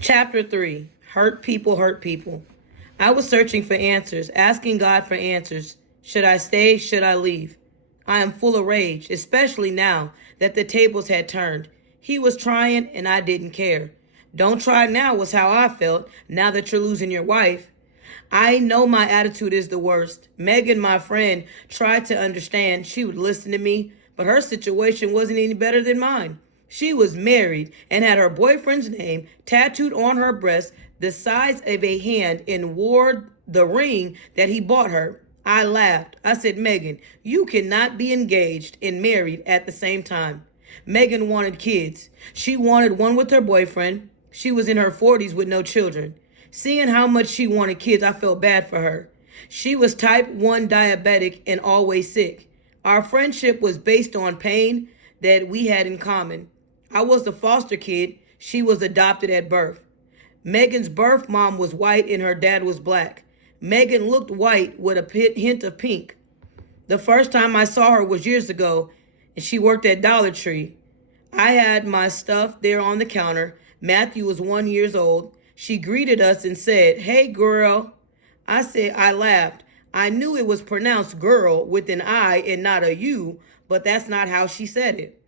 Chapter 3. Hurt people hurt people. I was searching for answers, asking God for answers. Should I stay? Should I leave? I am full of rage, especially now that the tables had turned. He was trying and I didn't care. Don't try now was how I felt now that you're losing your wife. I know my attitude is the worst. Megan, my friend, tried to understand. She would listen to me, but her situation wasn't any better than mine. She was married and had her boyfriend's name tattooed on her breast the size of a hand and wore the ring that he bought her. I laughed. I said, Megan, you cannot be engaged and married at the same time. Megan wanted kids. She wanted one with her boyfriend. She was in her 40s with no children. Seeing how much she wanted kids, I felt bad for her. She was type 1 diabetic and always sick. Our friendship was based on pain that we had in common. I was the foster kid. She was adopted at birth. Megan's birth mom was white and her dad was black. Megan looked white with a hint of pink. The first time I saw her was years ago, and she worked at Dollar Tree. I had my stuff there on the counter. Matthew was 1 year old. She greeted us and said, "Hey, girl." I laughed. I knew it was pronounced girl with an I and not a U, but that's not how she said it.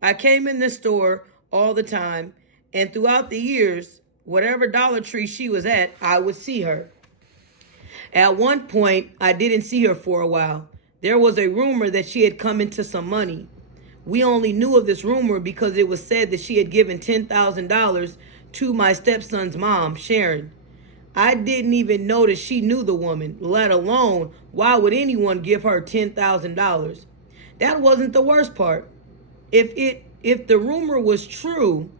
I came in the store all the time, and throughout the years, whatever Dollar Tree she was at, I would see her. At one point, I didn't see her for a while. There was a rumor that she had come into some money. We only knew of this rumor because it was said that she had given $10,000 to my stepson's mom, Sharon. I didn't even notice she knew the woman, let alone why would anyone give her $10,000. That wasn't the worst part. If the rumor was true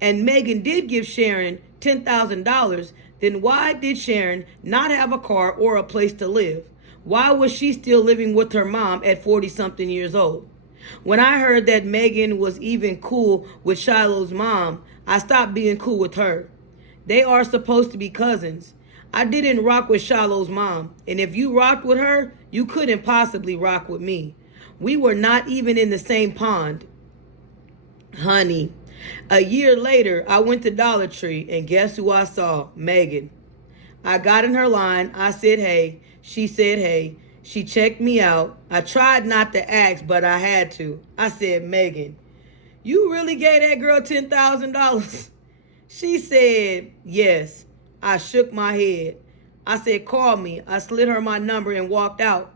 and Megan did give Sharon $10,000, then why did Sharon not have a car or a place to live? Why was she still living with her mom at 40-something years old? When I heard that Megan was even cool with Shiloh's mom, I stopped being cool with her. They are supposed to be cousins. I didn't rock with Shiloh's mom, and if you rocked with her, you couldn't possibly rock with me. We were not even in the same pond. Honey, a year later, I went to Dollar Tree, and guess who I saw? Megan. I got in her line. I said, hey. She said, hey. She checked me out. I tried not to ask, but I had to. I said, Megan, you really gave that girl $10,000? She said, yes. I shook my head. I said, call me. I slid her my number and walked out.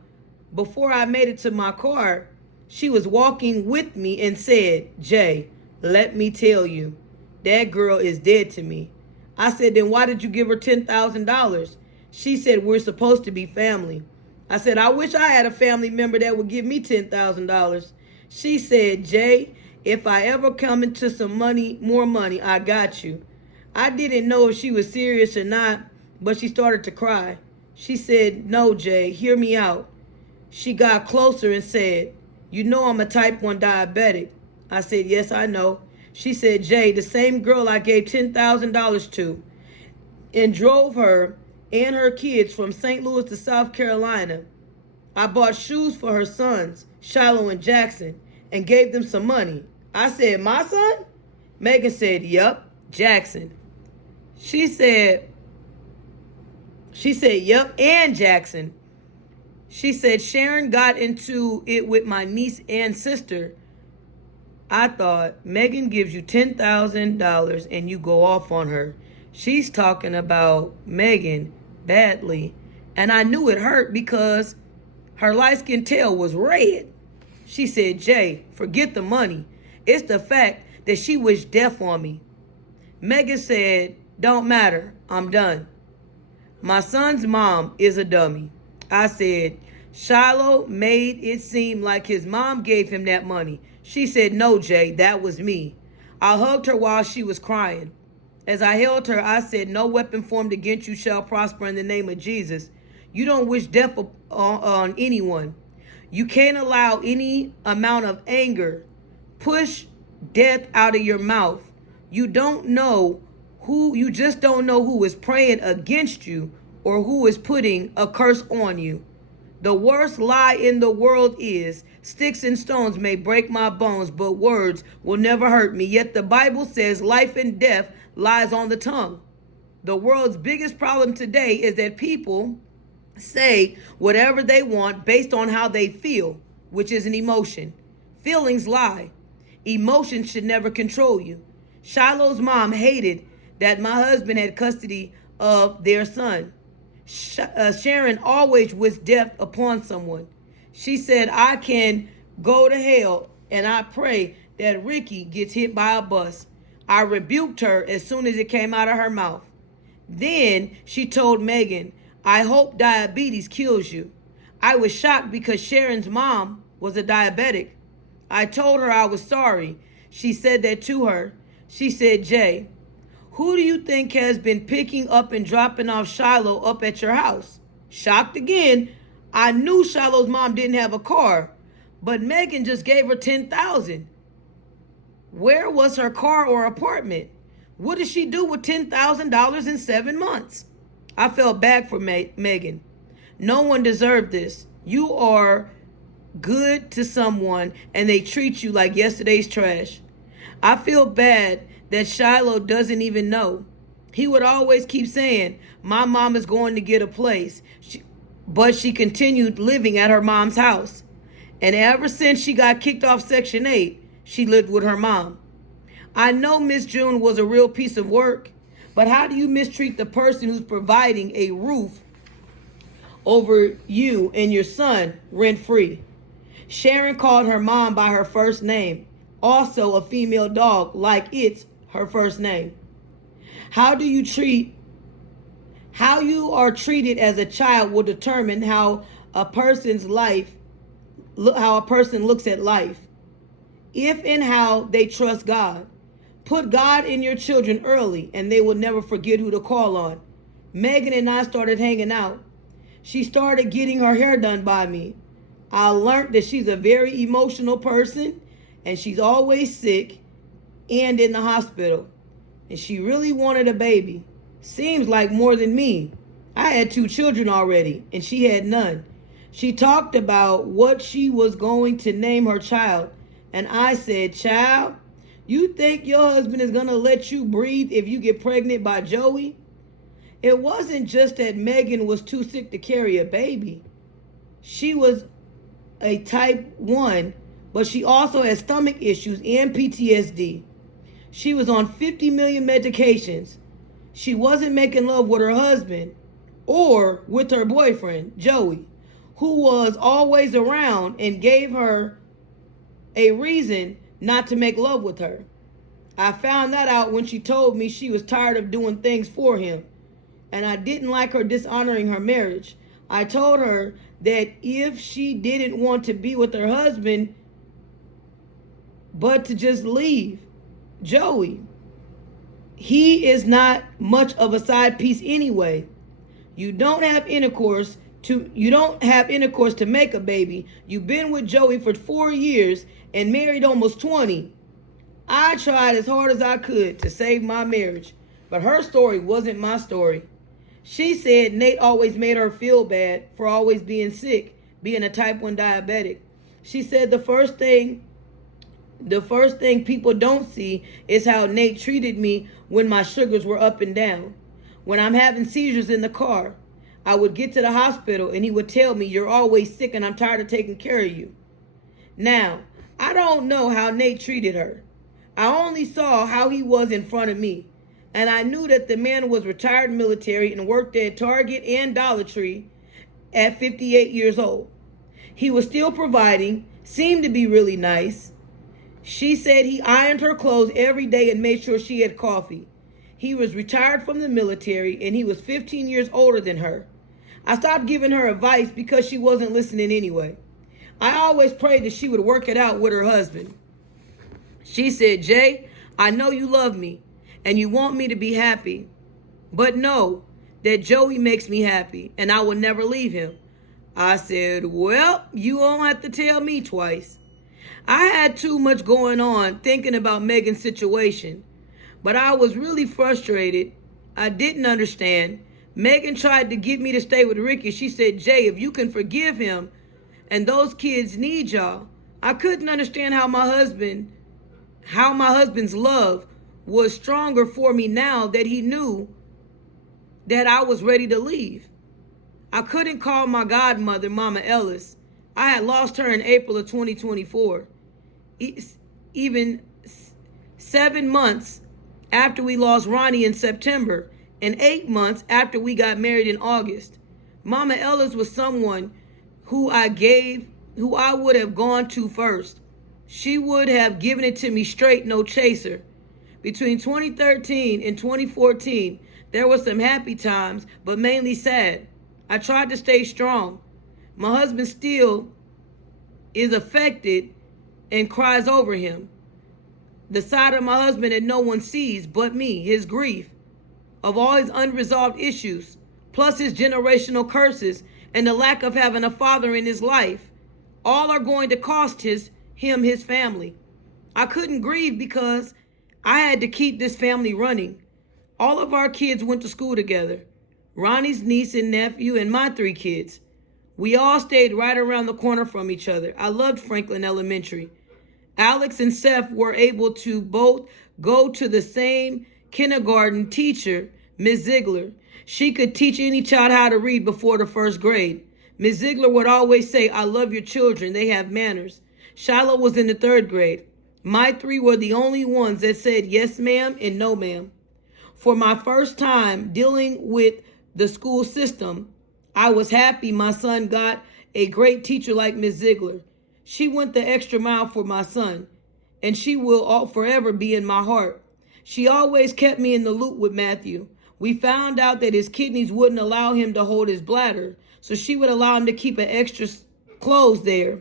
Before I made it to my car, she was walking with me and said, Jay, let me tell you, that girl is dead to me. I said, then why did you give her $10,000? She said, we're supposed to be family. I said, I wish I had a family member that would give me $10,000. She said, Jay, if I ever come into some money, more money, I got you. I didn't know if she was serious or not, but she started to cry. She said, no, Jay, hear me out. She got closer and said, you know I'm a type 1 diabetic. I said, yes, I know. She said, Jay, the same girl I gave $10,000 to and drove her and her kids from St. Louis to South Carolina. I bought shoes for her sons, Shiloh and Jackson, and gave them some money. I said, my son? Megan said, yup, Jackson. She said, yup, and Jackson. She said, Sharon got into it with my niece and sister. I thought, Megan gives you $10,000 and you go off on her. She's talking about Megan badly. And I knew it hurt because her light-skinned tail was red. She said, Jay, forget the money. It's the fact that she wished death on me. Megan said, don't matter. I'm done. My son's mom is a dummy. I said, Shiloh made it seem like his mom gave him that money. She said, no, Jay, that was me. I hugged her while she was crying. As I held her, I said, no weapon formed against you shall prosper in the name of Jesus. You don't wish death on anyone. You can't allow any amount of anger push death out of your mouth. You just don't know who is praying against you or who is putting a curse on you. The worst lie in the world is, sticks and stones may break my bones, but words will never hurt me. Yet the Bible says life and death lies on the tongue. The world's biggest problem today is that people say whatever they want based on how they feel, which is an emotion. Feelings lie. Emotions should never control you. Shiloh's mom hated that my husband had custody of their son. Sharon always wished death upon someone. She said, I can go to hell and I pray that Ricky gets hit by a bus. I rebuked her as soon as it came out of her mouth. Then she told Megan, I hope diabetes kills you. I was shocked because Sharon's mom was a diabetic. I told her I was sorry. She said that to her. She said, Jay, who do you think has been picking up and dropping off Shiloh up at your house? Shocked again. I knew Shiloh's mom didn't have a car, but Megan just gave her $10,000. Where was her car or apartment? What did she do with $10,000 in 7 months? I felt bad for Megan. No one deserved this. You are good to someone and they treat you like yesterday's trash. I feel bad that Shiloh doesn't even know. He would always keep saying, my mom is going to get a place. But she continued living at her mom's house. And ever since she got kicked off Section 8, she lived with her mom. I know Miss June was a real piece of work, but how do you mistreat the person who's providing a roof over you and your son rent-free? Sharon called her mom by her first name, also a female dog, like it's her first name. How you are treated as a child will determine how a person looks at life, if and how they trust God. Put God in your children early and they will never forget who to call on. Megan and I started hanging out. She started getting her hair done by me. I learned that she's a very emotional person and she's always sick and in the hospital. And she really wanted a baby. Seems like more than me. I had 2 children already and she had none. She talked about what she was going to name her child. And I said, child, you think your husband is going to let you breathe if you get pregnant by Joey? It wasn't just that Megan was too sick to carry a baby. She was a type 1, but she also had stomach issues and PTSD. She was on 50 million medications. She wasn't making love with her husband or with her boyfriend, Joey, who was always around and gave her a reason not to make love with her. I found that out when she told me she was tired of doing things for him, and I didn't like her dishonoring her marriage. I told her that if she didn't want to be with her husband, but to just leave Joey. He is not much of a side piece anyway. You don't have intercourse to make a baby. You've been with Joey for 4 years and married almost 20. I tried as hard as I could to save my marriage, but her story wasn't my story. She said Nate always made her feel bad for always being sick, being a type 1 diabetic. She said the first thing people don't see is how Nate treated me when my sugars were up and down. When I'm having seizures in the car, I would get to the hospital and he would tell me, you're always sick and I'm tired of taking care of you. Now, I don't know how Nate treated her. I only saw how he was in front of me. And I knew that the man was retired military and worked at Target and Dollar Tree at 58 years old. He was still providing, seemed to be really nice. She said he ironed her clothes every day and made sure she had coffee. He was retired from the military and he was 15 years older than her. I stopped giving her advice because she wasn't listening anyway. I always prayed that she would work it out with her husband. She said, Jay, I know you love me and you want me to be happy, but know that Joey makes me happy and I will never leave him. I said, well, you won't have to tell me twice. I had too much going on thinking about Megan's situation, but I was really frustrated. I didn't understand. Megan tried to get me to stay with Ricky. She said, Jay, if you can forgive him and those kids need y'all. I couldn't understand how my husband's love was stronger for me now that he knew that I was ready to leave. I couldn't call my godmother, Mama Ellis. I had lost her in April of 2024. Even 7 months after we lost Ronnie in September, and 8 months after we got married in August. Mama Ellis was someone who I would have gone to first. She would have given it to me straight, no chaser. Between 2013 and 2014, there were some happy times, but mainly sad. I tried to stay strong. My husband still is affected and cries over him. The side of my husband that no one sees but me, his grief, of all his unresolved issues, plus his generational curses and the lack of having a father in his life, all are going to cost him his family. I couldn't grieve because I had to keep this family running. All of our kids went to school together. Ronnie's niece and nephew and my 3 kids. We all stayed right around the corner from each other. I loved Franklin Elementary. Alex and Seth were able to both go to the same kindergarten teacher, Ms. Ziegler. She could teach any child how to read before the 1st grade. Ms. Ziegler would always say, I love your children. They have manners. Shiloh was in the 3rd grade. My 3 were the only ones that said yes, ma'am, and no, ma'am. For my first time dealing with the school system, I was happy my son got a great teacher like Ms. Ziegler. She went the extra mile for my son, and she will forever be in my heart. She always kept me in the loop with Matthew. We found out that his kidneys wouldn't allow him to hold his bladder, so she would allow him to keep an extra clothes there.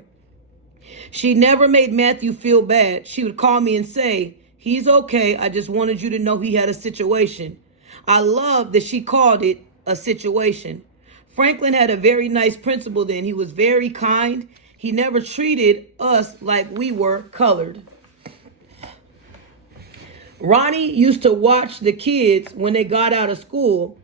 She never made Matthew feel bad. She would call me and say, he's okay. I just wanted you to know he had a situation. I love that she called it a situation. Franklin had a very nice principal then. He was very kind. He never treated us like we were colored. Ronnie used to watch the kids when they got out of school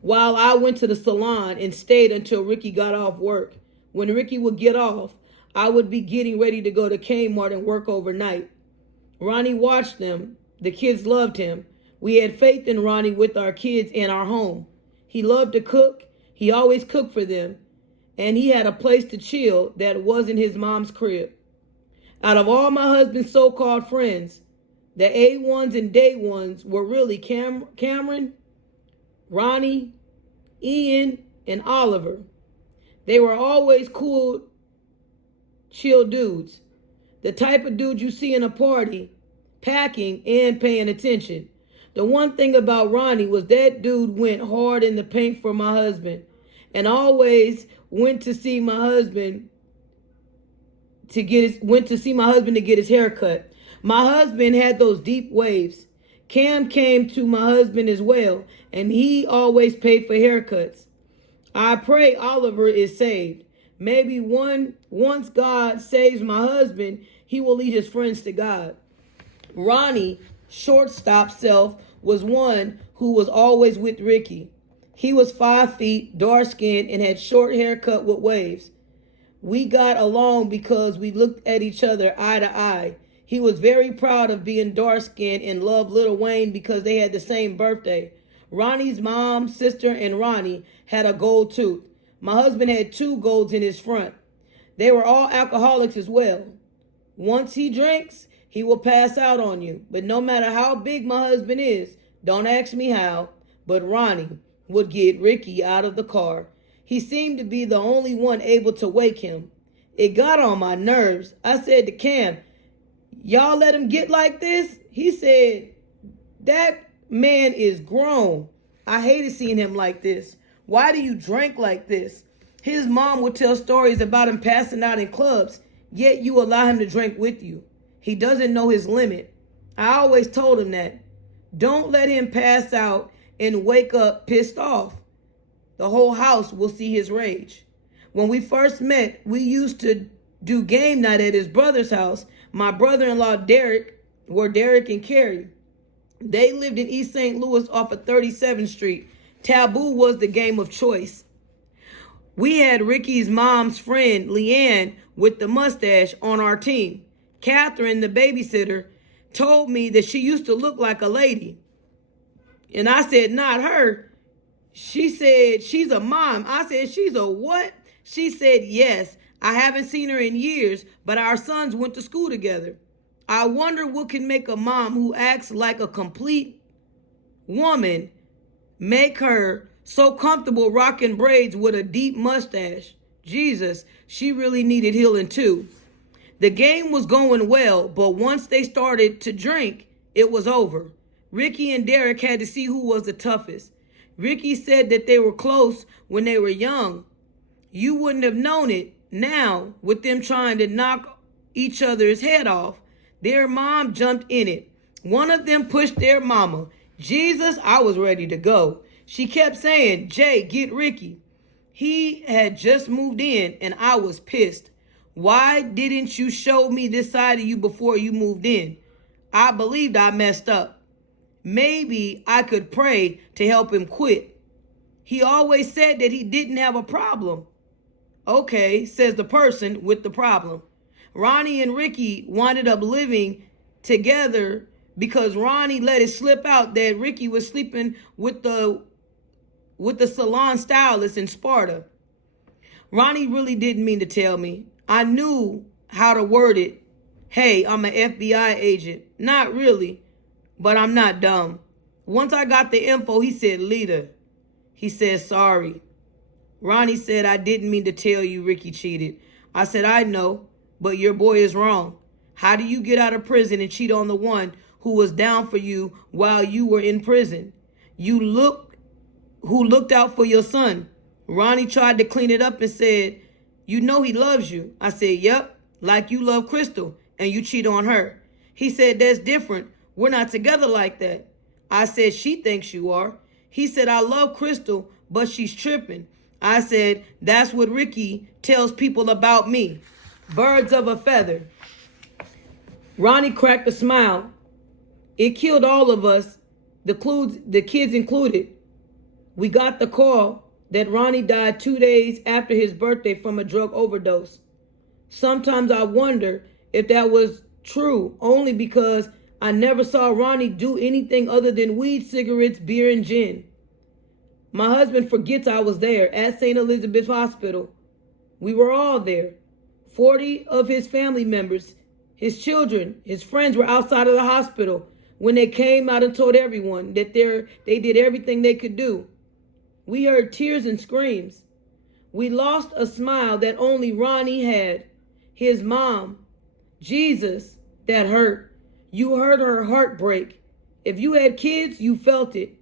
while I went to the salon and stayed until Ricky got off work. When Ricky would get off, I would be getting ready to go to Kmart and work overnight. Ronnie watched them. The kids loved him. We had faith in Ronnie with our kids and our home. He loved to cook. He always cooked for them. And he had a place to chill that wasn't his mom's crib. Out of all my husband's so-called friends, the A1s and day ones were really Cameron, Ronnie, Ian, and Oliver. They were always cool, chill dudes. The type of dude you see in a party, packing and paying attention. The one thing about Ronnie was that dude went hard in the paint for my husband and always went to see my husband to get his hair cut. My husband had those deep waves. Cam came to my husband as well, and he always paid for haircuts. I pray Oliver is saved. Maybe once God saves my husband, he will lead his friends to God. Ronnie, shortstop self, was one who was always with Ricky. He was 5 feet, dark-skinned, and had short hair cut with waves. We got along because we looked at each other eye to eye. He was very proud of being dark-skinned and loved Lil Wayne because they had the same birthday. Ronnie's mom, sister, and Ronnie had a gold tooth. My husband had 2 golds in his front. They were all alcoholics as well. Once he drinks, he will pass out on you. But no matter how big my husband is, don't ask me how, but Ronnie would get Ricky out of the car. He seemed to be the only one able to wake him. It got on my nerves. I said to Cam, y'all let him get like this? He said, that man is grown. I hated seeing him like this. Why do you drink like this? His mom would tell stories about him passing out in clubs, yet you allow him to drink with you. He doesn't know his limit. I always told him that. Don't let him pass out and wake up pissed off. The whole house will see his rage. When we first met, we used to do game night at his brother's house. My brother-in-law, Derek and Carrie. They lived in East St. Louis off of 37th Street. Taboo was the game of choice. We had Ricky's mom's friend, Leanne, with the mustache on our team. Catherine, the babysitter, told me that she used to look like a lady. And I said, not her. She said, she's a mom. I said, she's a what? She said, yes. I haven't seen her in years, but our sons went to school together. I wonder what can make a mom who acts like a complete woman make her so comfortable rocking braids with a deep mustache. Jesus, she really needed healing too. The game was going well, but once they started to drink, it was over. Ricky and Derek had to see who was the toughest. Ricky said that they were close when they were young. You wouldn't have known it now with them trying to knock each other's head off. Their mom jumped in it. One of them pushed their mama. Jesus, I was ready to go. She kept saying, Jay, get Ricky. He had just moved in and I was pissed. Why didn't you show me this side of you before you moved in? I believed I messed up. Maybe I could pray to help him quit. He always said that he didn't have a problem. Okay, says the person with the problem. Ronnie and Ricky wound up living together because Ronnie let it slip out that Ricky was sleeping with the salon stylist in Sparta. Ronnie really didn't mean to tell me. I knew how to word it. Hey, I'm an FBI agent. Not really, but I'm not dumb. Once I got the info, he said, Lita. He said, sorry. Ronnie said, I didn't mean to tell you Ricky cheated. I said, I know, but your boy is wrong. How do you get out of prison and cheat on the one who was down for you while you were in prison? Who looked out for your son. Ronnie tried to clean it up and said, you know he loves you. I said, yep, like you love Crystal and you cheat on her. He said, that's different. We're not together like that. I said, she thinks you are. He said, I love Crystal, but she's tripping. I said, that's what Ricky tells people about me. Birds of a feather. Ronnie cracked a smile. It killed all of us, the kids included. We got the call that Ronnie died 2 days after his birthday from a drug overdose. Sometimes I wonder if that was true, only because I never saw Ronnie do anything other than weed, cigarettes, beer, and gin. My husband forgets I was there at St. Elizabeth's Hospital. We were all there. 40 of his family members, his children, his friends were outside of the hospital when they came out and told everyone that they did everything they could do. We heard tears and screams. We lost a smile that only Ronnie had. His mom, Jesus, that hurt. You heard her heart break. If you had kids, you felt it.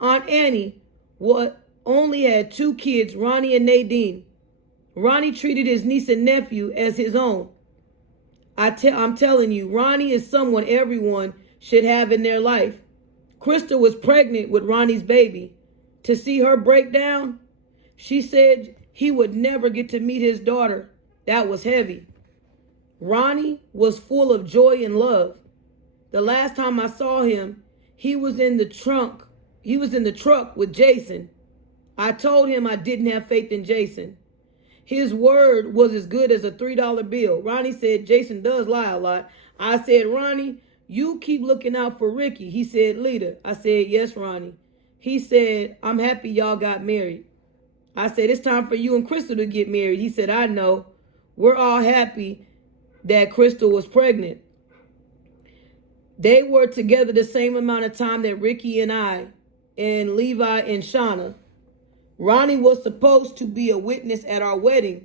Aunt Annie only had 2 kids, Ronnie and Nadine. Ronnie treated his niece and nephew as his own. I'm telling you, Ronnie is someone everyone should have in their life. Crystal was pregnant with Ronnie's baby. To see her break down, she said he would never get to meet his daughter. That was heavy. Ronnie was full of joy and love. The last time I saw him, he was in the truck with Jason. I told him I didn't have faith in Jason. His word was as good as a $3 bill. Ronnie said Jason does lie a lot. I said, Ronnie, you keep looking out for Ricky. He said, Lita. I said, yes, Ronnie. He said, I'm happy y'all got married. I said, it's time for you and Crystal to get married. He said, I know. We're all happy that Crystal was pregnant. They were together the same amount of time that Ricky and I and Levi and Shauna. Ronnie was supposed to be a witness at our wedding.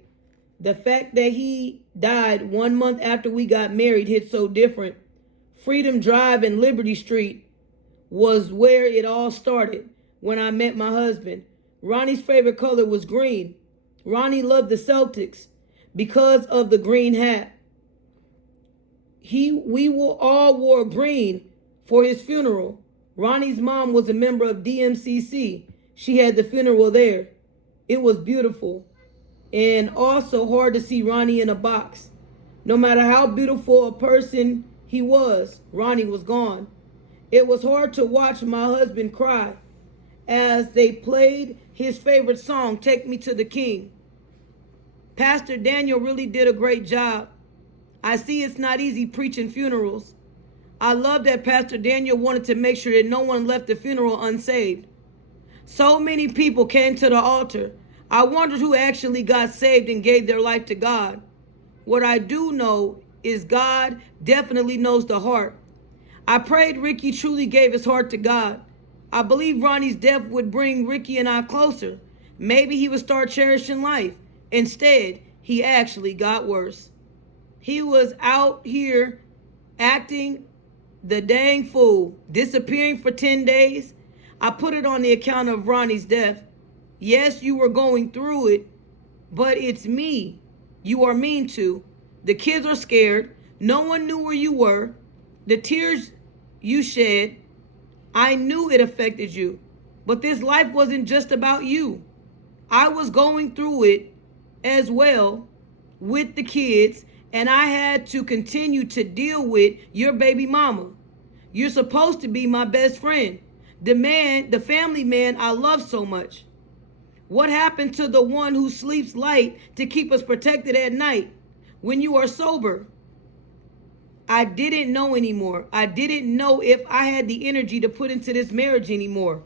The fact that he died 1 month after we got married hit so different. Freedom Drive and Liberty Street was where it all started when I met my husband. Ronnie's favorite color was green. Ronnie loved the Celtics because of the green hat. We all wore green for his funeral. Ronnie's mom was a member of DMCC. She had the funeral there. It was beautiful and also hard to see Ronnie in a box. No matter how beautiful a person he was, Ronnie was gone. It was hard to watch my husband cry as they played his favorite song, Take Me to the King. Pastor Daniel really did a great job. I see it's not easy preaching funerals. I love that Pastor Daniel wanted to make sure that no one left the funeral unsaved. So many people came to the altar. I wondered who actually got saved and gave their life to God. What I do know is God definitely knows the heart. I prayed Ricky truly gave his heart to God. I believe Ronnie's death would bring Ricky and I closer. Maybe he would start cherishing life. Instead, he actually got worse. He was out here acting the dang fool, disappearing for 10 days. I put it on the account of Ronnie's death. Yes, you were going through it, but it's me you are mean to. The kids are scared. No one knew where you were. The tears you shed, I knew it affected you. But this life wasn't just about you. I was going through it as well with the kids, and I had to continue to deal with your baby mama. You're supposed to be my best friend, the family man I love so much. What happened to the one who sleeps light to keep us protected at night when you are sober? I didn't know anymore. I didn't know if I had the energy to put into this marriage anymore.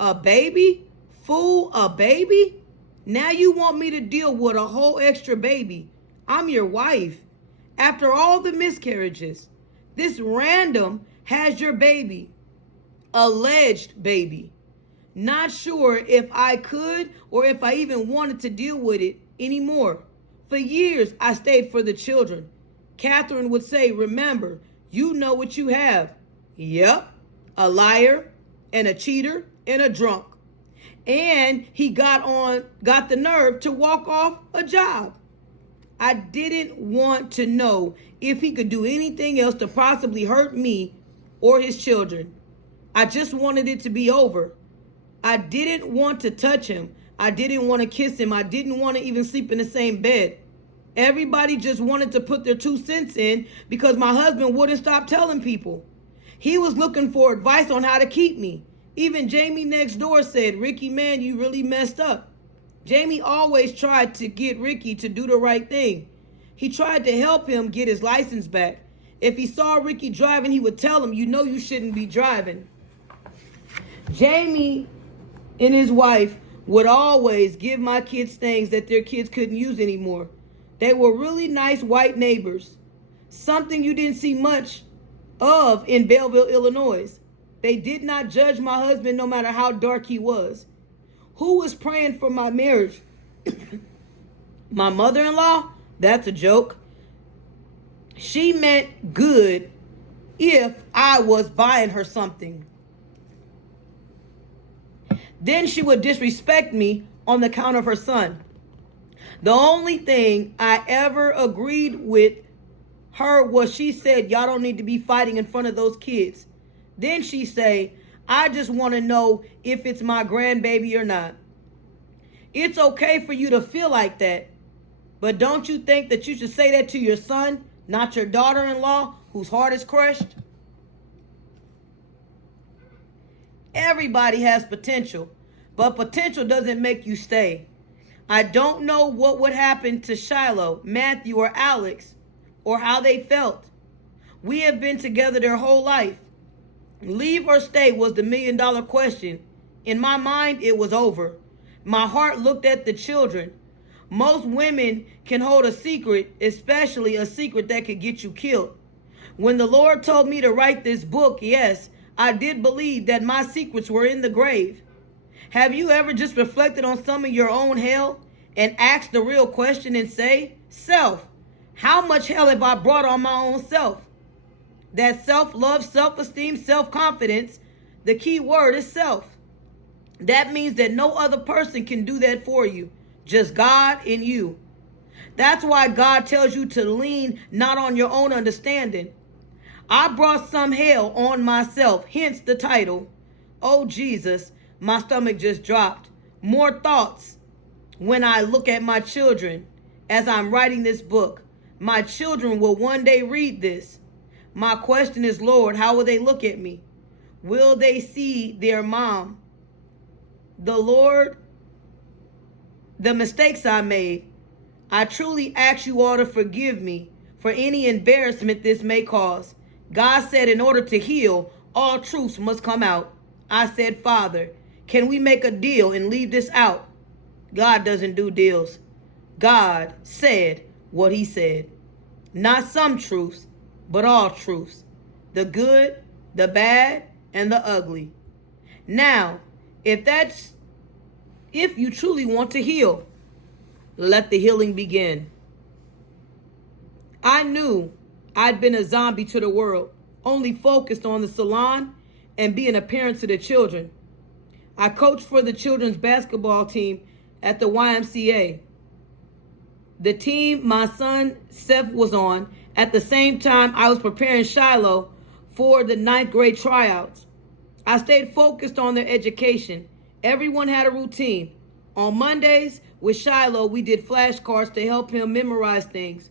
A baby? Fool, a baby? Now you want me to deal with a whole extra baby. I'm your wife. After all the miscarriages, this random has your baby. Alleged baby. Not sure if I could or if I even wanted to deal with it anymore. For years, I stayed for the children. Catherine would say, remember, you know what you have. Yep, a liar and a cheater and a drunk. And he got the nerve to walk off a job. I didn't want to know if he could do anything else to possibly hurt me or his children. I just wanted it to be over. I didn't want to touch him. I didn't want to kiss him. I didn't want to even sleep in the same bed. Everybody just wanted to put their 2 cents in because my husband wouldn't stop telling people. He was looking for advice on how to keep me. Even Jamie next door said, Ricky, man, you really messed up. Jamie always tried to get Ricky to do the right thing. He tried to help him get his license back. If he saw Ricky driving, he would tell him, you know you shouldn't be driving. Jamie and his wife would always give my kids things that their kids couldn't use anymore. They were really nice white neighbors, something you didn't see much of in Belleville, Illinois. They did not judge my husband no matter how dark he was. Who was praying for my marriage? My mother-in-law? That's a joke. She meant good if I was buying her something. Then she would disrespect me on the count of her son. The only thing I ever agreed with her was she said, y'all don't need to be fighting in front of those kids. Then she say, I just want to know if it's my grandbaby or not. It's okay for you to feel like that, but don't you think that you should say that to your son, not your daughter-in-law whose heart is crushed? Everybody has potential, but potential doesn't make you stay. I don't know what would happen to Shiloh, Matthew, or Alex, or how they felt. We have been together their whole life. Leave or stay was the million-dollar question. In my mind, it was over. My heart looked at the children. Most women can hold a secret, especially a secret that could get you killed. When the Lord told me to write this book, yes, I did believe that my secrets were in the grave. Have you ever just reflected on some of your own hell and asked the real question and say, self, how much hell have I brought on my own self? That self-love, self-esteem, self-confidence, the key word is self. That means that no other person can do that for you, just God and you. That's why God tells you to lean not on your own understanding. I brought some hell on myself, hence the title. Oh, Jesus, my stomach just dropped. More thoughts when I look at my children as I'm writing this book. My children will one day read this. My question is, Lord, how will they look at me? Will they see their mom? The Lord, the mistakes I made, I truly ask you all to forgive me for any embarrassment this may cause. God said in order to heal, all truths must come out. I said, Father, can we make a deal and leave this out? God doesn't do deals. God said what he said. Not some truths, but all truths. The good, the bad, and the ugly. Now, if you truly want to heal, let the healing begin. I knew I'd been a zombie to the world, only focused on the salon and being a parent to the children. I coached for the children's basketball team at the YMCA. The team my son Seth was on, at the same time I was preparing Shiloh for the 9th grade tryouts. I stayed focused on their education. Everyone had a routine. On Mondays with Shiloh, we did flashcards to help him memorize things.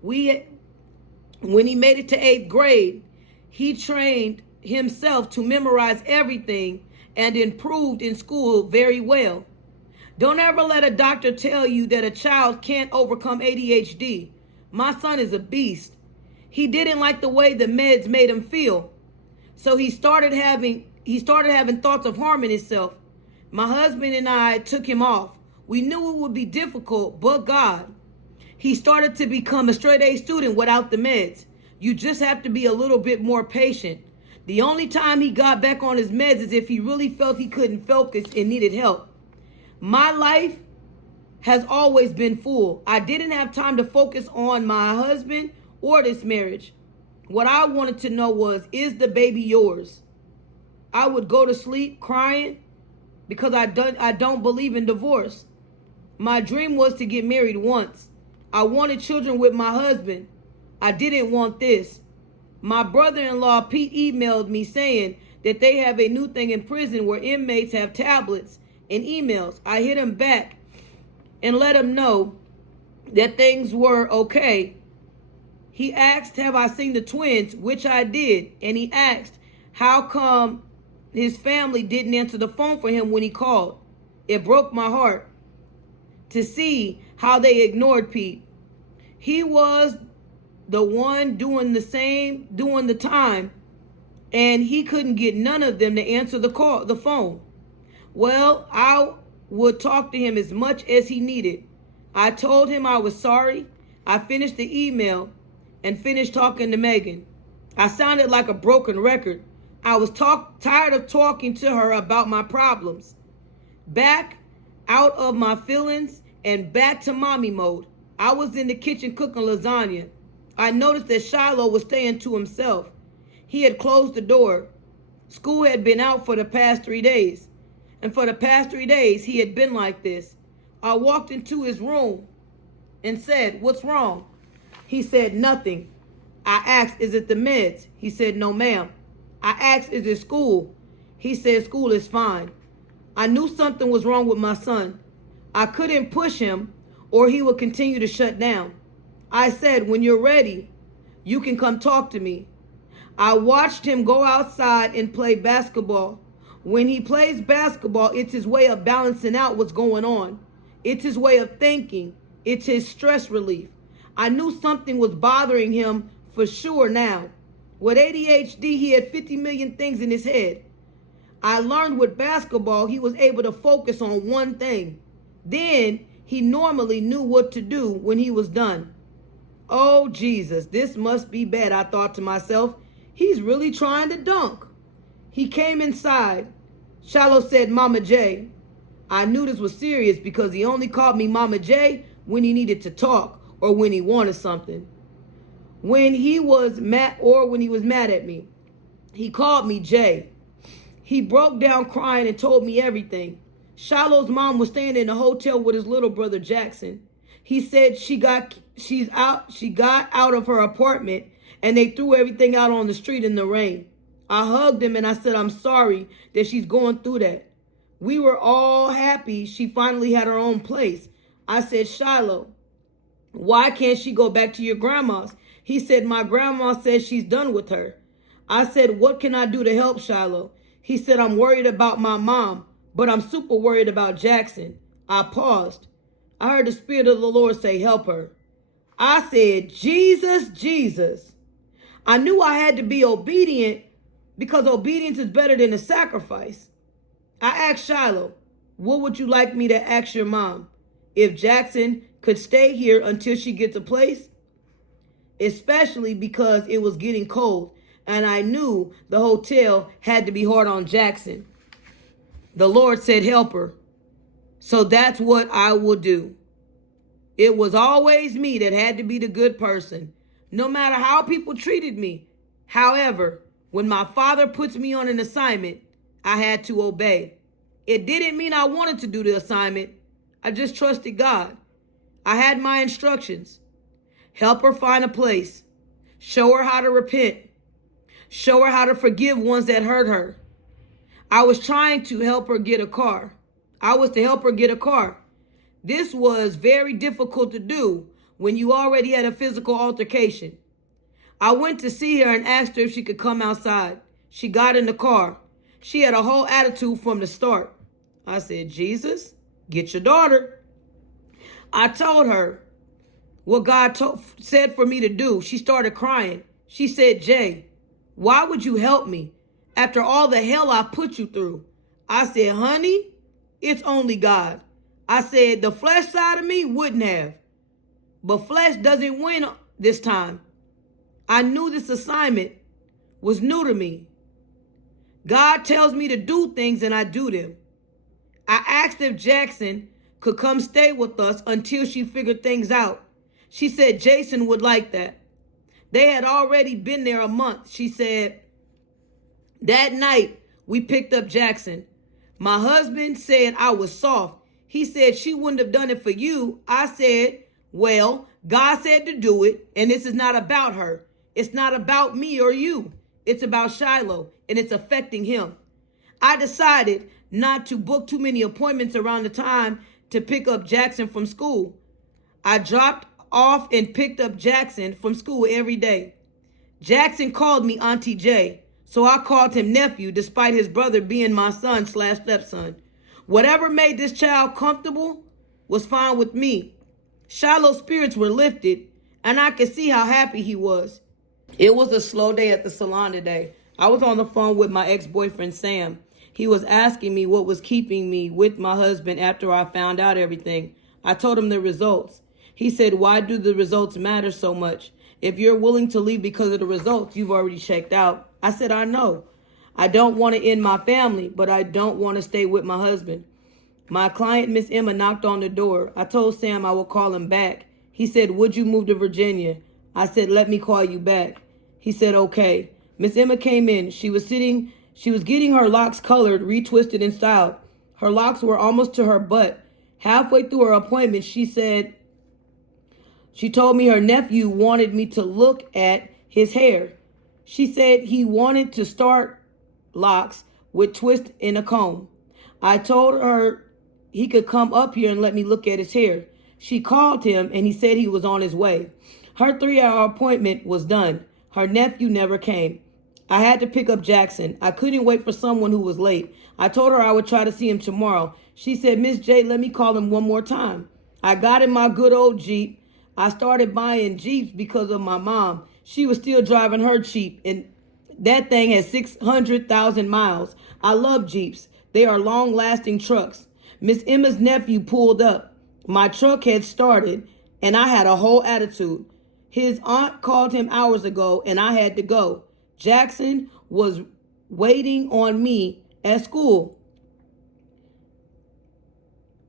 When he made it to 8th grade, he trained himself to memorize everything and improved in school very well. Don't ever let a doctor tell you that a child can't overcome ADHD. My son is a beast. He didn't like the way the meds made him feel. So he started having thoughts of harming himself. My husband and I took him off. We knew it would be difficult, but God. He started to become a straight A student without the meds. You just have to be a little bit more patient. The only time he got back on his meds is if he really felt he couldn't focus and needed help. My life has always been full. I didn't have time to focus on my husband or this marriage. What I wanted to know was, is the baby yours? I would go to sleep crying because I don't believe in divorce. My dream was to get married once. I wanted children with my husband. I didn't want this. My brother-in-law Pete emailed me saying that they have a new thing in prison where inmates have tablets and emails. I hit him back and let him know that things were okay. He asked, have I seen the twins? Which I did. And he asked, how come his family didn't answer the phone for him when he called? It broke my heart to see how they ignored Pete. He was the one doing the time, and he couldn't get none of them to answer the phone. Well, I would talk to him as much as he needed. I told him I was sorry. I finished the email and finished talking to Megan. I sounded like a broken record. I was tired of talking to her about my problems. Back out of my feelings and back to mommy mode. I was in the kitchen cooking lasagna. I noticed that Shiloh was staying to himself. He had closed the door. School had been out for the past 3 days. And for the past 3 days, he had been like this. I walked into his room and said, what's wrong? He said, nothing. I asked, is it the meds? He said, no, ma'am. I asked, is it school? He said, school is fine. I knew something was wrong with my son. I couldn't push him or he would continue to shut down. I said, when you're ready, you can come talk to me. I watched him go outside and play basketball. When he plays basketball, it's his way of balancing out what's going on. It's his way of thinking. It's his stress relief. I knew something was bothering him for sure now. With ADHD, he had 50 million things in his head. I learned with basketball, he was able to focus on one thing. Then he normally knew what to do when he was done. Oh, Jesus, this must be bad, I thought to myself. He's really trying to dunk. He came inside. Shiloh said, Mama J. I knew this was serious because he only called me Mama J when he needed to talk or when he wanted something. When he was mad at me, he called me Jay. He broke down crying and told me everything. Shiloh's mom was staying in a hotel with his little brother Jackson. He said she got out of her apartment and they threw everything out on the street in the rain. I hugged him and I said, I'm sorry that she's going through that. We were all happy she finally had her own place. I said, Shiloh, why can't she go back to your grandma's? He said, my grandma says she's done with her. I said, what can I do to help Shiloh? He said, I'm worried about my mom, but I'm super worried about Jackson. I paused. I heard the Spirit of the Lord say, help her. I said, Jesus, Jesus. I knew I had to be obedient because obedience is better than a sacrifice. I asked Shiloh, what would you like me to ask your mom? If Jackson could stay here until she gets a place? Especially because it was getting cold and I knew the hotel had to be hard on Jackson. The Lord said, help her. So that's what I will do. It was always me that had to be the good person, no matter how people treated me. However, when my father puts me on an assignment, I had to obey. It didn't mean I wanted to do the assignment. I just trusted God. I had my instructions. Help her find a place. Show her how to repent. Show her how to forgive ones that hurt her. I was trying to help her get a car. I was to help her get a car. This was very difficult to do when you already had a physical altercation. I went to see her and asked her if she could come outside. She got in the car. She had a whole attitude from the start. I said, Jesus, get your daughter. I told her what God said for me to do. She started crying. She said, Jay, why would you help me after all the hell I put you through? I said, honey, it's only God. I said, the flesh side of me wouldn't have. But flesh doesn't win this time. I knew this assignment was new to me. God tells me to do things and I do them. I asked if Jackson could come stay with us until she figured things out. She said Jason would like that. They had already been there a month. She said, that night we picked up Jackson. My husband said I was soft. He said she wouldn't have done it for you. I said, well, God said to do it, and this is not about her. It's not about me or you. It's about Shiloh, and it's affecting him. I decided not to book too many appointments around the time to pick up Jackson from school. I dropped off and picked up Jackson from school every day. Jackson called me Auntie J, so I called him nephew despite his brother being my son/stepson. Whatever made this child comfortable was fine with me. Shiloh's spirits were lifted, and I could see how happy he was. It was a slow day at the salon today. I was on the phone with my ex-boyfriend, Sam. He was asking me what was keeping me with my husband after I found out everything. I told him the results. He said, why do the results matter so much? If you're willing to leave because of the results, you've already checked out. I said, I know. I don't want to end my family, but I don't want to stay with my husband. My client, Miss Emma, knocked on the door. I told Sam I would call him back. He said, would you move to Virginia? I said, let me call you back. He said, okay. Miss Emma came in. She was getting her locks colored, retwisted, and styled. Her locks were almost to her butt. Halfway through her appointment, she told me her nephew wanted me to look at his hair. She said he wanted to start locks with twist in a comb. I told her he could come up here and let me look at his hair. She called him and he said he was on his way. Her 3-hour appointment was done. Her nephew never came. I had to pick up Jackson. I couldn't wait for someone who was late. I told her I would try to see him tomorrow. She said, Miss J, let me call him one more time. I got in my good old Jeep. I started buying Jeeps because of my mom. She was still driving her Jeep, and that thing has 600,000 miles. I love Jeeps. They are long-lasting trucks. Miss Emma's nephew pulled up. My truck had started, and I had a whole attitude. His aunt called him hours ago, and I had to go. Jackson was waiting on me at school.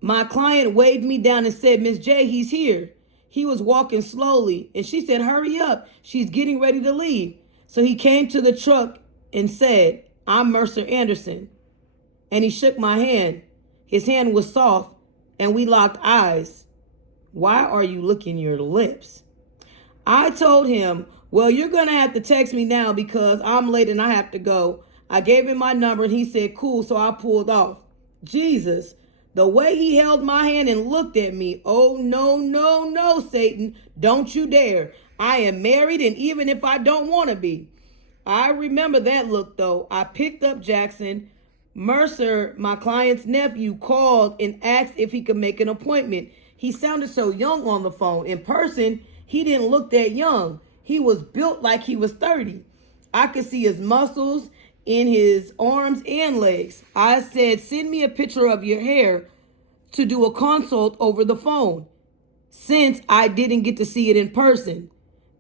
My client waved me down and said, Miss J, he's here. He was walking slowly, and she said, hurry up. She's getting ready to leave. So he came to the truck and said, I'm Mercer Anderson. And he shook my hand. His hand was soft, and we locked eyes. Why are you licking your lips? I told him, well, you're going to have to text me now because I'm late and I have to go. I gave him my number, and he said, cool, so I pulled off. Jesus. The way he held my hand and looked at me, oh, no, no, no, Satan, don't you dare. I am married, and even if I don't want to be. I remember that look, though. I picked up Jackson. Mercer, my client's nephew, called and asked if he could make an appointment. He sounded so young on the phone. In person, he didn't look that young. He was built like he was 30. I could see his muscles in his arms and legs. I said, send me a picture of your hair to do a consult over the phone, since I didn't get to see it in person.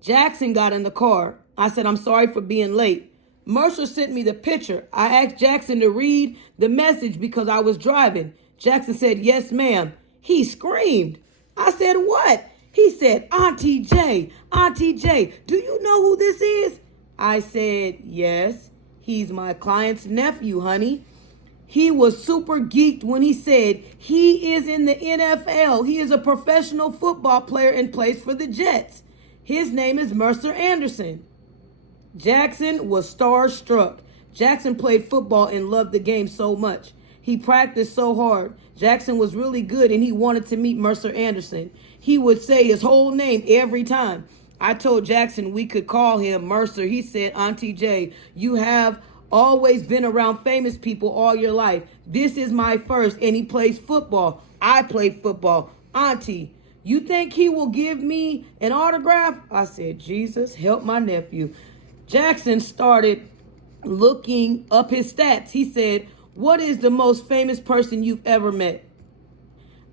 Jackson got in the car. I said, I'm sorry for being late. Mercer sent me the picture. I asked Jackson to read the message because I was driving. Jackson said, yes, ma'am. He screamed. I said, what? He said, Auntie J, do you know who this is? I said, yes, he's my client's nephew, honey. He was super geeked when he said he is in the NFL. He is a professional football player and plays for the Jets. His name is Mercer Anderson. Jackson was starstruck. Jackson played football and loved the game so much. He practiced so hard. Jackson was really good and he wanted to meet Mercer Anderson. He would say his whole name every time. I told Jackson we could call him Mercer. He said, Auntie J, you have always been around famous people all your life. This is my first, and he plays football. I play football. Auntie, you think he will give me an autograph? I said, Jesus, help my nephew. Jackson started looking up his stats. He said, what is the most famous person you've ever met?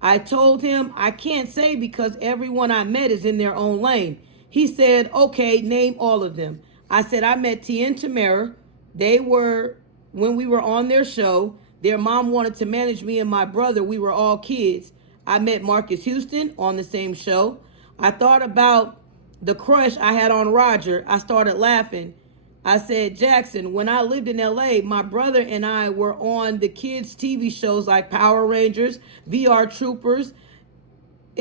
I told him I can't say because everyone I met is in their own lane. He said, okay, name all of them. I said, I met Tia and Tamara. When we were on their show, their mom wanted to manage me and my brother. We were all kids. I met Marcus Houston on the same show. I thought about the crush I had on Roger. I started laughing. I said, Jackson, when I lived in LA, my brother and I were on the kids' TV shows like Power Rangers, VR Troopers,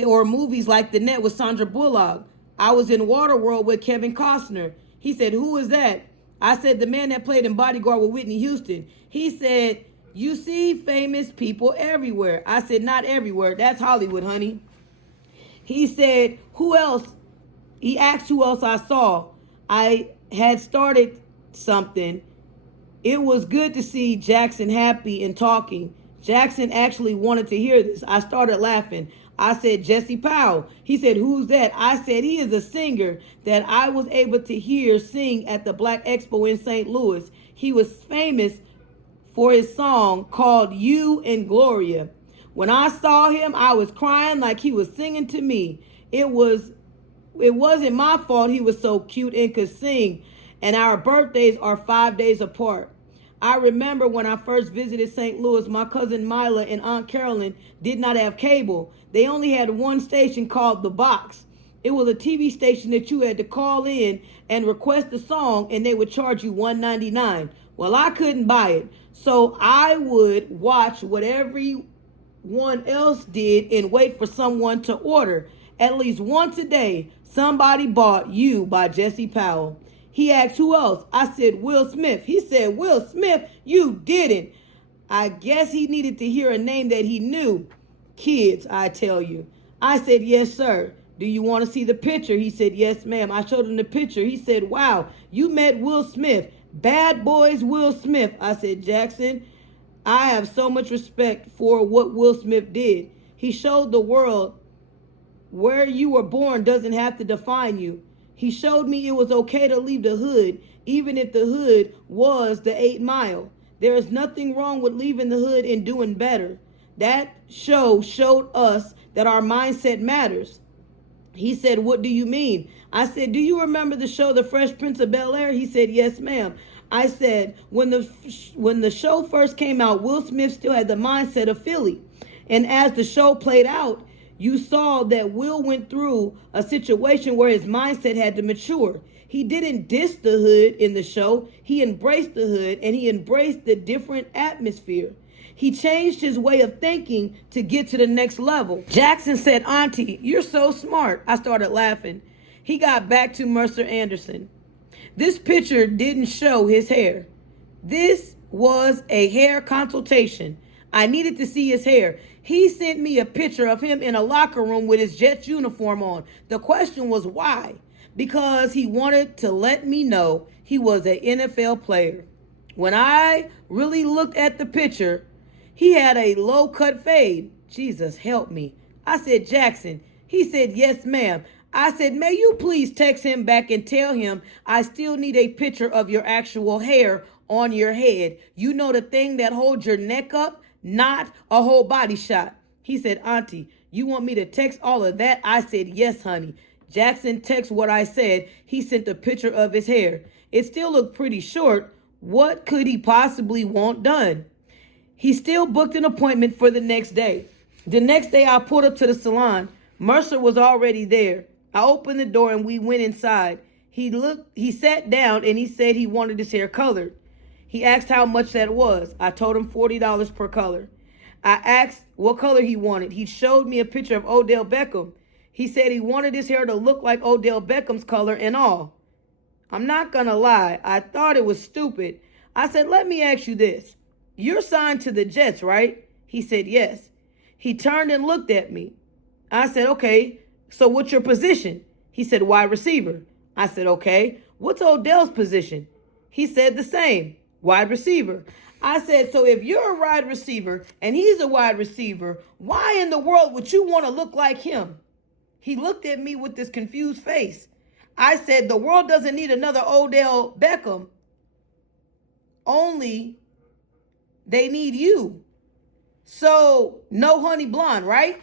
or movies like The Net with Sandra Bullock. I was in Waterworld with Kevin Costner. He said, who is that? I said, the man that played in Bodyguard with Whitney Houston. He said, you see famous people everywhere. I said, not everywhere. That's Hollywood, honey. He said, who else? He asked who else I saw. I had started something. It was good to see Jackson happy and talking. Jackson actually wanted to hear this. I started laughing. I said, Jesse Powell. He said, who's that? I said, he is a singer that I was able to hear sing at the Black Expo in St. Louis. He was famous for his song called You and Gloria. When I saw him, I was crying like he was singing to me. It wasn't my fault he was so cute and could sing, and our birthdays are 5 days apart. I remember when I first visited St. Louis, my cousin Mila and Aunt Carolyn did not have cable. They only had one station called The Box. It was a TV station that you had to call in and request a song, and they would charge you $1.99. Well, I couldn't buy it, so I would watch what everyone else did and wait for someone to order. At least once a day, somebody bought You by Jesse Powell. He asked who else. I said, Will Smith. He said, Will Smith? You didn't. I guess he needed to hear a name that he knew. Kids, I tell you. I said, yes, sir. Do you want to see the picture? He said, yes, ma'am. I showed him the picture. He said, wow, you met Will Smith. Bad Boys Will Smith. I said, Jackson, I have so much respect for what Will Smith did. He showed the world where you were born doesn't have to define you. He showed me it was okay to leave the hood, even if the hood was the 8 Mile. There is nothing wrong with leaving the hood and doing better. That show showed us that our mindset matters. He said, what do you mean? I said, do you remember the show The Fresh Prince of Bel-Air? He said, yes, ma'am. I said, when the show first came out, Will Smith still had the mindset of Philly. And as the show played out, you saw that Will went through a situation where his mindset had to mature. He didn't diss the hood in the show. He embraced the hood and he embraced the different atmosphere. He changed his way of thinking to get to the next level. Jackson said, Auntie, you're so smart. I started laughing. He got back to Mercer Anderson. This picture didn't show his hair. This was a hair consultation. I needed to see his hair. He sent me a picture of him in a locker room with his Jets uniform on. The question was why? Because he wanted to let me know he was an NFL player. When I really looked at the picture, he had a low-cut fade. Jesus, help me. I said, Jackson. He said, yes, ma'am. I said, may you please text him back and tell him I still need a picture of your actual hair on your head. You know, the thing that holds your neck up, not a whole body shot. He said, Auntie, you want me to text all of that? I said, yes, honey. Jackson texted what I said. He sent a picture of his hair. It still looked pretty short. What could he possibly want done? He still booked an appointment for the next day. The next day I pulled up to the salon. Mercer was already there. I opened the door and we went inside. He sat down and he said he wanted his hair colored. He asked how much that was. I told him $40 per color. I asked what color he wanted. He showed me a picture of Odell Beckham. He said he wanted his hair to look like Odell Beckham's color and all. I'm not gonna lie, I thought it was stupid. I said, let me ask you this. You're signed to the Jets, right? He said, yes. He turned and looked at me. I said, okay, so what's your position? He said, wide receiver. I said, okay, what's Odell's position? He said the same, wide receiver. I said, so if you're a wide receiver and he's a wide receiver, why in the world would you want to look like him? He looked at me with this confused face. I said, the world doesn't need another Odell Beckham. Only they need you. So, no honey blonde, right?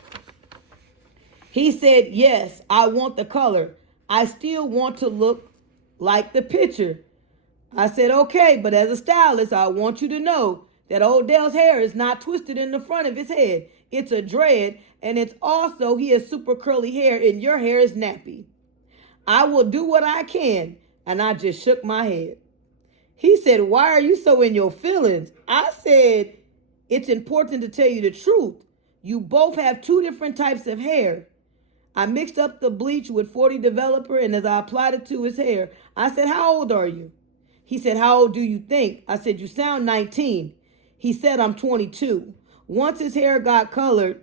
He said, yes, I want the color. I still want to look like the picture. I said, okay, but as a stylist, I want you to know that Odell's hair is not twisted in the front of his head. It's a dread, and it's also, he has super curly hair, and your hair is nappy. I will do what I can. And I just shook my head. He said, why are you so in your feelings? I said, it's important to tell you the truth. You both have two different types of hair. I mixed up the bleach with 40 Developer, and as I applied it to his hair, I said, how old are you? He said, how old do you think? I said, you sound 19. He said, I'm 22. Once his hair got colored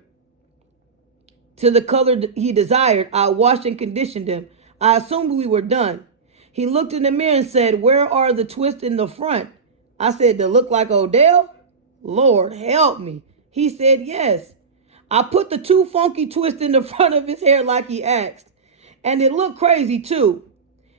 to the color he desired, I washed and conditioned him. I assumed we were done. He looked in the mirror and said, where are the twists in the front? I said, to look like Odell? Lord, help me. He said, yes. I put the two funky twists in the front of his hair like he asked. And it looked crazy too.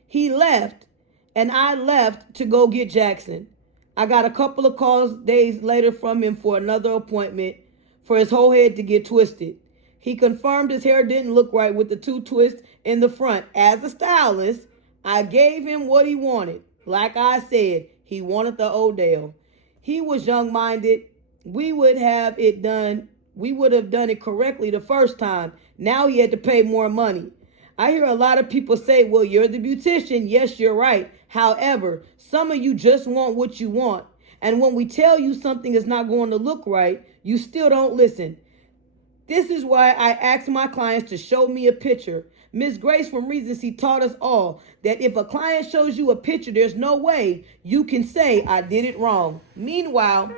He left, and I left to go get Jackson. I got a couple of calls days later from him for another appointment for his whole head to get twisted. He confirmed his hair didn't look right with the two twists in the front. As a stylist, I gave him what he wanted. Like I said, he wanted the Odell. He was young-minded. We would have done it correctly the first time. Now he had to pay more money. I hear a lot of people say, well, you're the beautician. Yes, you're right. However, some of you just want what you want. And when we tell you something is not going to look right, you still don't listen. This is why I ask my clients to show me a picture. Miss Grace from Regency taught us all that if a client shows you a picture, there's no way you can say, I did it wrong. Meanwhile,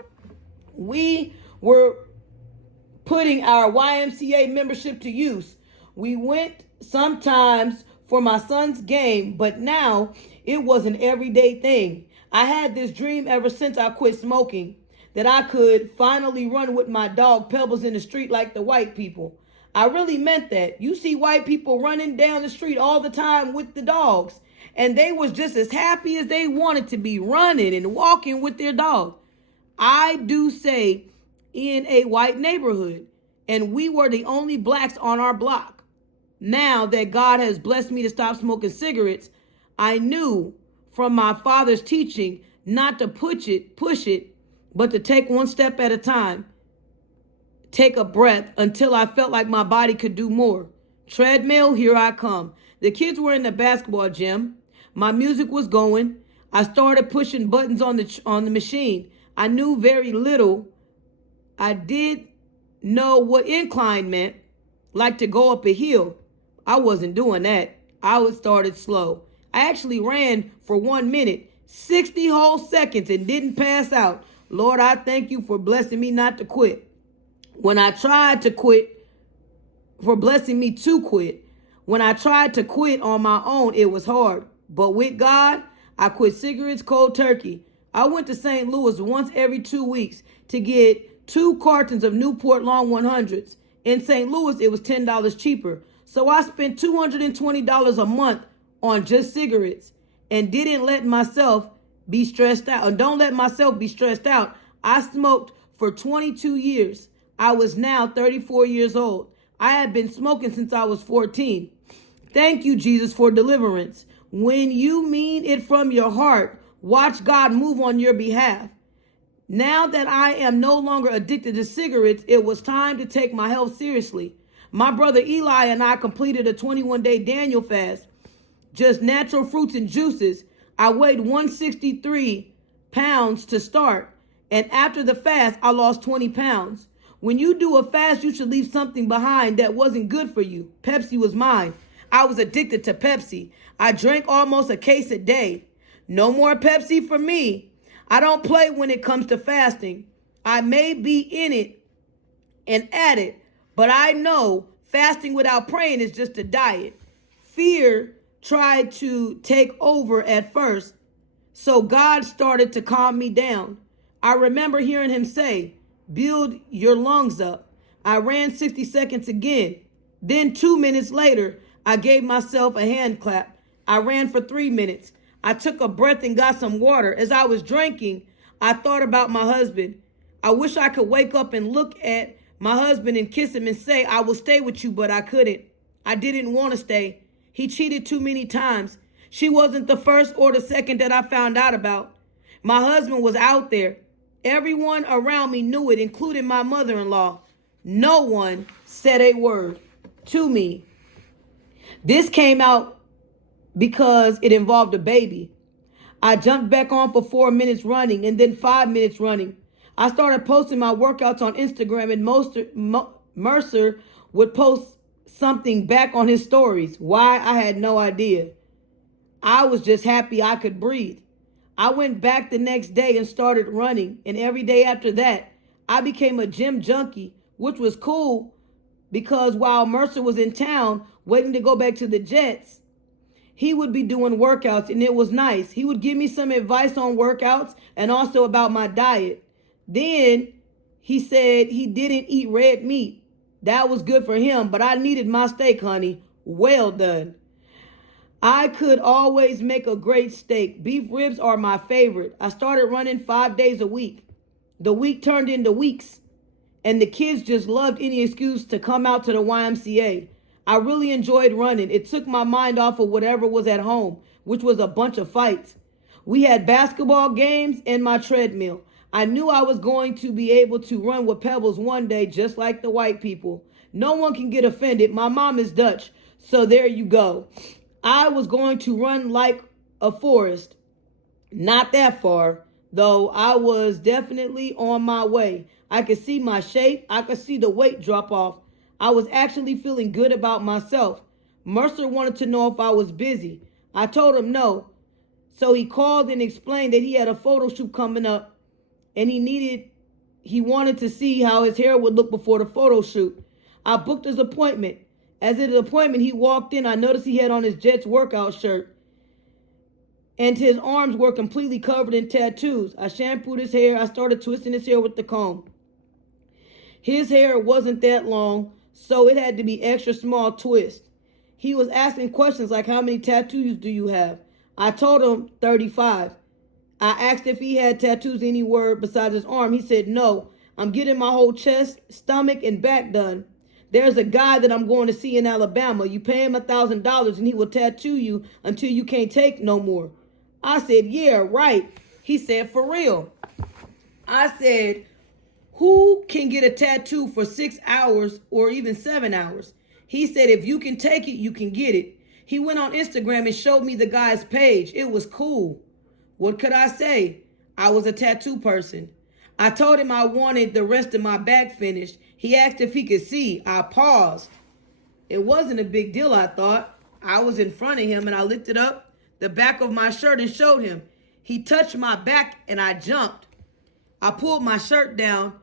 we were putting our YMCA membership to use. We went sometimes for my son's game, but now it was an everyday thing. I had this dream ever since I quit smoking, that I could finally run with my dog Pebbles in the street like the white people. I really meant that. You see white people running down the street all the time with the dogs, and they was just as happy as they wanted to be, running and walking with their dog. I do say in a white neighborhood, and we were the only blacks on our block. Now that God has blessed me to stop smoking cigarettes, I knew from my father's teaching not to push it, but to take one step at a time. Take a breath until I felt like my body could do more. Treadmill, here I come. The kids were in the basketball gym. My music was going. I started pushing buttons on the machine. I knew very little. I did know what incline meant, like to go up a hill. I wasn't doing that. I started slow. I actually ran for 1 minute, 60 whole seconds, and didn't pass out. Lord, I thank you for blessing me not to quit. When I tried to quit, for blessing me to quit. When I tried to quit on my own, it was hard. But with God, I quit cigarettes cold turkey. I went to St. Louis once every 2 weeks to get 2 cartons of Newport Long 100s. In St. Louis, it was $10 cheaper. So I spent $220 a month on just cigarettes and didn't let myself be stressed out. And don't let myself be stressed out. I smoked for 22 years. I was now 34 years old. I had been smoking since I was 14. Thank you, Jesus, for deliverance. When you mean it from your heart, watch God move on your behalf. Now that I am no longer addicted to cigarettes, it was time to take my health seriously. My brother Eli and I completed a 21-day Daniel fast, just natural fruits and juices. I weighed 163 pounds to start, and after the fast, I lost 20 pounds. When you do a fast, you should leave something behind that wasn't good for you. Pepsi was mine. I was addicted to Pepsi. I drank almost a case a day. No more Pepsi for me. I don't play when it comes to fasting. I may be in it and at it, but I know fasting without praying is just a diet. Fear tried to take over at first, so God started to calm me down. I remember hearing him say, build your lungs up. I ran 60 seconds again. Then 2 minutes later, I gave myself a hand clap. I ran for 3 minutes. I took a breath and got some water. As I was drinking, I thought about my husband. I wish I could wake up and look at my husband and kiss him and say, I will stay with you, but I couldn't. I didn't want to stay. He cheated too many times. She wasn't the first or the second that I found out about. My husband was out there. Everyone around me knew it, including my mother-in-law. No one said a word to me. This came out because it involved a baby. I jumped back on for 4 minutes running and then 5 minutes running. I started posting my workouts on Instagram, and Mercer would post something back on his stories. Why? I had no idea. I was just happy I could breathe. I went back the next day and started running, and every day after that, I became a gym junkie, which was cool because while Mercer was in town waiting to go back to the Jets, he would be doing workouts, and it was nice. He would give me some advice on workouts and also about my diet. Then he said he didn't eat red meat. That was good for him, but I needed my steak, honey. Well done. I could always make a great steak. Beef ribs are my favorite. I started running 5 days a week. The week turned into weeks, and the kids just loved any excuse to come out to the YMCA. I really enjoyed running. It took my mind off of whatever was at home, which was a bunch of fights. We had basketball games and my treadmill. I knew I was going to be able to run with pebbles one day, just like the white people. No one can get offended. My mom is Dutch, so there you go. I was going to run like a forest. Not that far, though. I was definitely on my way. I could see my shape. I could see the weight drop off. I was actually feeling good about myself. Mercer wanted to know if I was busy. I told him no. So he called and explained that he had a photo shoot coming up, and he wanted to see how his hair would look before the photo shoot. I booked his appointment. As at the appointment, he walked in. I noticed he had on his Jets workout shirt, and his arms were completely covered in tattoos. I shampooed his hair. I started twisting his hair with the comb. His hair wasn't that long, so it had to be extra small twist. He was asking questions like, how many tattoos do you have? I told him 35. I asked if he had tattoos anywhere besides his arm. He said, no, I'm getting my whole chest, stomach, and back done. There's a guy that I'm going to see in Alabama. You pay him $1,000 and he will tattoo you until you can't take no more. I said, yeah, right. He said, for real. I said, who can get a tattoo for 6 hours or even 7 hours? He said, if you can take it, you can get it. He went on Instagram and showed me the guy's page. It was cool. What could I say? I was a tattoo person. I told him I wanted the rest of my back finished. He asked if he could see. I paused. It wasn't a big deal, I thought. I was in front of him and I lifted up the back of my shirt and showed him. He touched my back and I jumped. I pulled my shirt down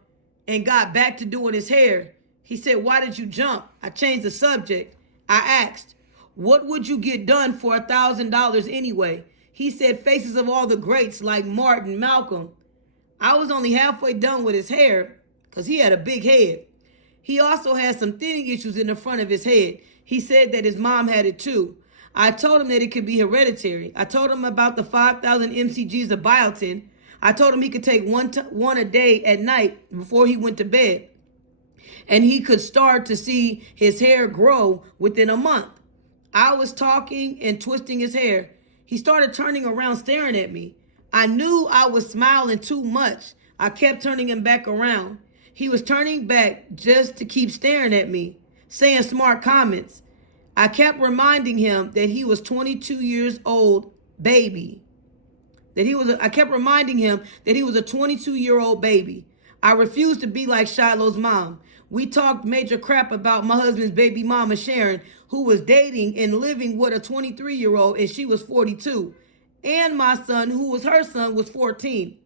and got back to doing his hair. He said, why did you jump? I changed the subject. I asked, what would you get done for $1,000 anyway? He said, faces of all the greats like Martin, Malcolm. I was only halfway done with his hair because he had a big head. He also had some thinning issues in the front of his head. He said that his mom had it too. I told him that it could be hereditary. I told him about the 5,000 mcgs of biotin. I told him he could take one a day at night before he went to bed. And he could start to see his hair grow within a month. I was talking and twisting his hair. He started turning around, staring at me. I knew I was smiling too much. I kept turning him back around. He was turning back just to keep staring at me, saying smart comments. I kept reminding him that he was 22 years old baby. I kept reminding him that he was a 22-year-old baby. I refused to be like Shiloh's mom. We talked major crap about my husband's baby mama, Sharon, who was dating and living with a 23-year-old, and she was 42. And my son, who was her son, was 14.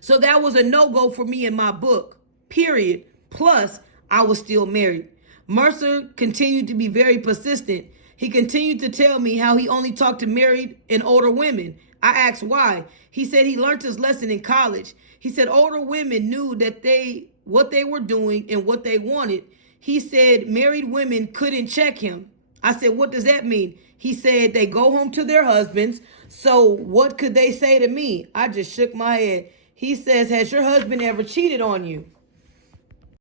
So that was a no-go for me in my book, period. Plus, I was still married. Mercer continued to be very persistent. He continued to tell me how he only talked to married and older women. I asked why. He said he learned his lesson in college. He said older women knew that what they were doing and what they wanted. He said married women couldn't check him. I said, what does that mean? He said they go home to their husbands. So what could they say to me? I just shook my head. He says, has your husband ever cheated on you?